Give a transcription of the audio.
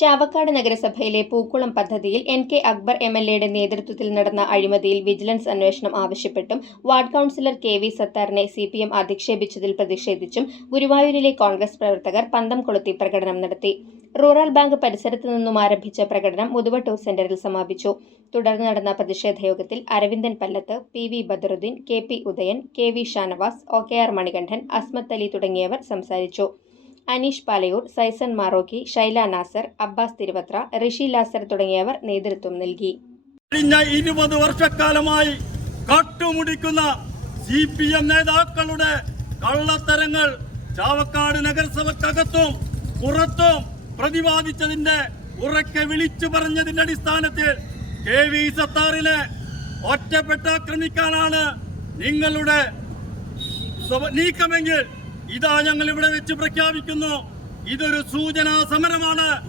ചാവക്കാട് നഗരസഭയിലെ പൂക്കുളം പദ്ധതിയിൽ N K Akbar M L എയുടെ നേതൃത്വത്തിൽ നടന്ന അഴിമതിയിൽ വിജിലൻസ് അന്വേഷണം ആവശ്യപ്പെട്ടും വാർഡ് കൌൺസിലർ കെ വി സത്താറിനെ സി പി എം അധിക്ഷേപിച്ചതിൽ പ്രതിഷേധിച്ചും ഗുരുവായൂരിലെ കോൺഗ്രസ് പ്രവർത്തകർ പന്തം കൊളുത്തി പ്രകടനം നടത്തി. റൂറൽ ബാങ്ക് പരിസരത്തു നിന്നും ആരംഭിച്ച പ്രകടനം മുതുവട്ടൂർ സെന്ററിൽ സമാപിച്ചു. തുടർന്ന് നടന്ന പ്രതിഷേധ യോഗത്തിൽ Aravindan Pallath P V Badaruddin K P Udayan K V Shanavas O K R Manikandan Asmath Ali തുടങ്ങിയവർ സംസാരിച്ചു. അനീഷ് പാലയൂർ സൈസൺ മാറോക്കി ഷൈല നാസർ അബ്ബാസ് തിരുവത്ര ഋഷി ലാസർ തുടങ്ങിയവർ നേതൃത്വം നൽകി. കഴിഞ്ഞ ഇരുപത് വർഷക്കാലമായി കട്ടുമുടിക്കുന്ന സി പി എം നേതാക്കളുടെ കള്ളത്തരങ്ങൾ ചാവക്കാട് നഗരസഭക്കകത്തും പുറത്തും പ്രതിപാദിച്ചതിന്റെ ഉറക്കെ വിളിച്ചു പറഞ്ഞതിന്റെ അടിസ്ഥാനത്തിൽ കെ വി സത്താറിനെ ഒറ്റപ്പെട്ട് ആക്രമിക്കാനാണ് നിങ്ങളുടെ നീക്കമെങ്കിൽ ഇതാ ഞങ്ങൾ ഇവിടെ വെച്ച് പ്രഖ്യാപിക്കുന്നു. ഇതൊരു സൂചനാ സമരമാണ്.